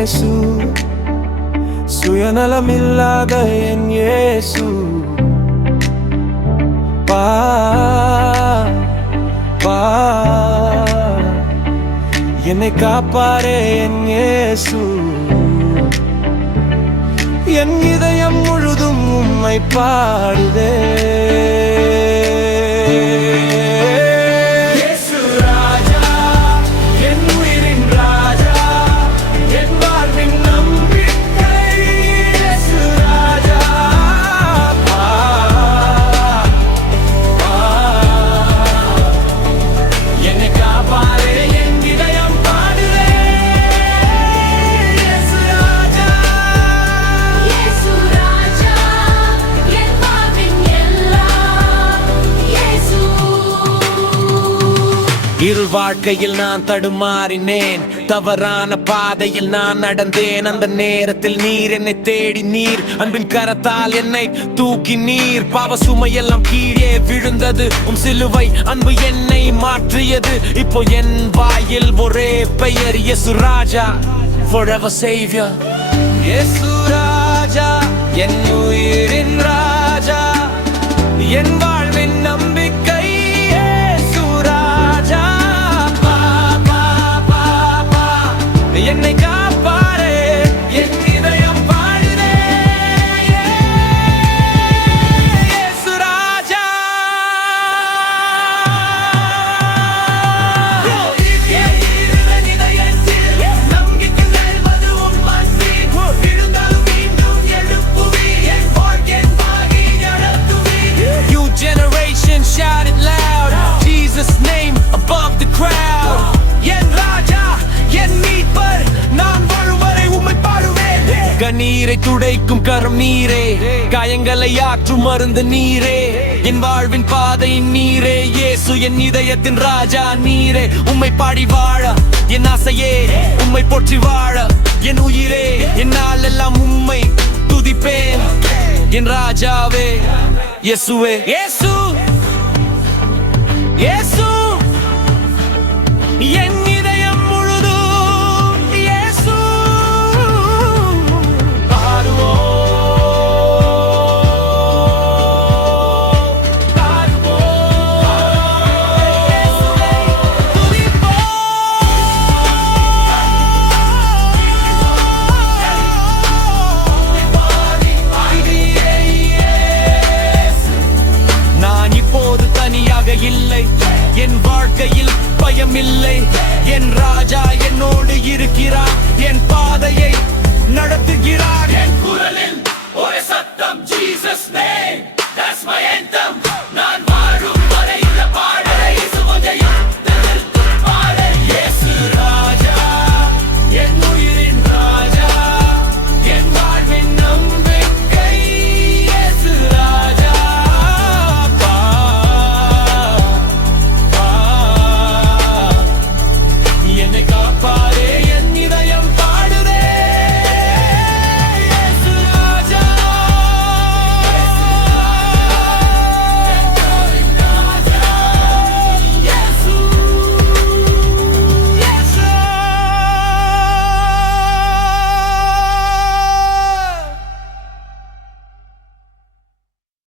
இயேசு, சுயநலமில்லாத என் இயேசு. என்னை காப்பாரே என் இயேசு. என் இதயம் முழுதும் உம்மை பாடுதே. இருள் வாழ்க்கையில் நான் தடுமாறினேன், தவறான பாதையில் நான் நடந்தேன். அந்த நேரத்தில் நீர் என்னை தேடி, நீர் அன்பின் கரத்தால் என்னை தூக்கி, நீர் பாவ சுமையெல்லாம் கீழே விழுந்தது. சிலுவை அன்பு என்னை மாற்றியது. இப்போ என் வாயில் ஒரே பெயர், இயேசு ராஜா, forever savior. இயேசு ராஜா, என் உயிரின் ராஜா, என் வாழ்வின் நம்பிக்கை. என்னை காப்பாரே, என் இதயம் பாடுதே. இயேசு ராஜா. New generation, shout it loud, Jesus' name above the crowd. என் ராஜா, என் மீட்பர், நான் வாழும் வரை உம்மை பாடுவேன். கண்ணீரை துடைக்கும் கரம் நீரே, காயங்களை ஆற்றும் மருந்து நீரே, என் வாழ்வின் பாதை நீரே. இயேசு என் இதயத்தின் ராஜா நீரே. உம்மை பாடி வாழ என் ஆசையே, உம்மை போற்றி வாழ என் உயிரே. என்னால் எல்லாம் உம்மை துதிப்பேன், என் ராஜாவே இயேசுவே. இயேசு, இயேசு, என் இதயம் முழுதும் இயேசு. நான் இப்போது தனியாக இல்லை, என் வாழ்க்கையில் பயமில்லை. என் ராஜா என்னோடு இருக்கிறார், என் பாதையை நடத்துகிறார். என் குரலில் ஒரு சத்தம், Jesus name, that's my anthem.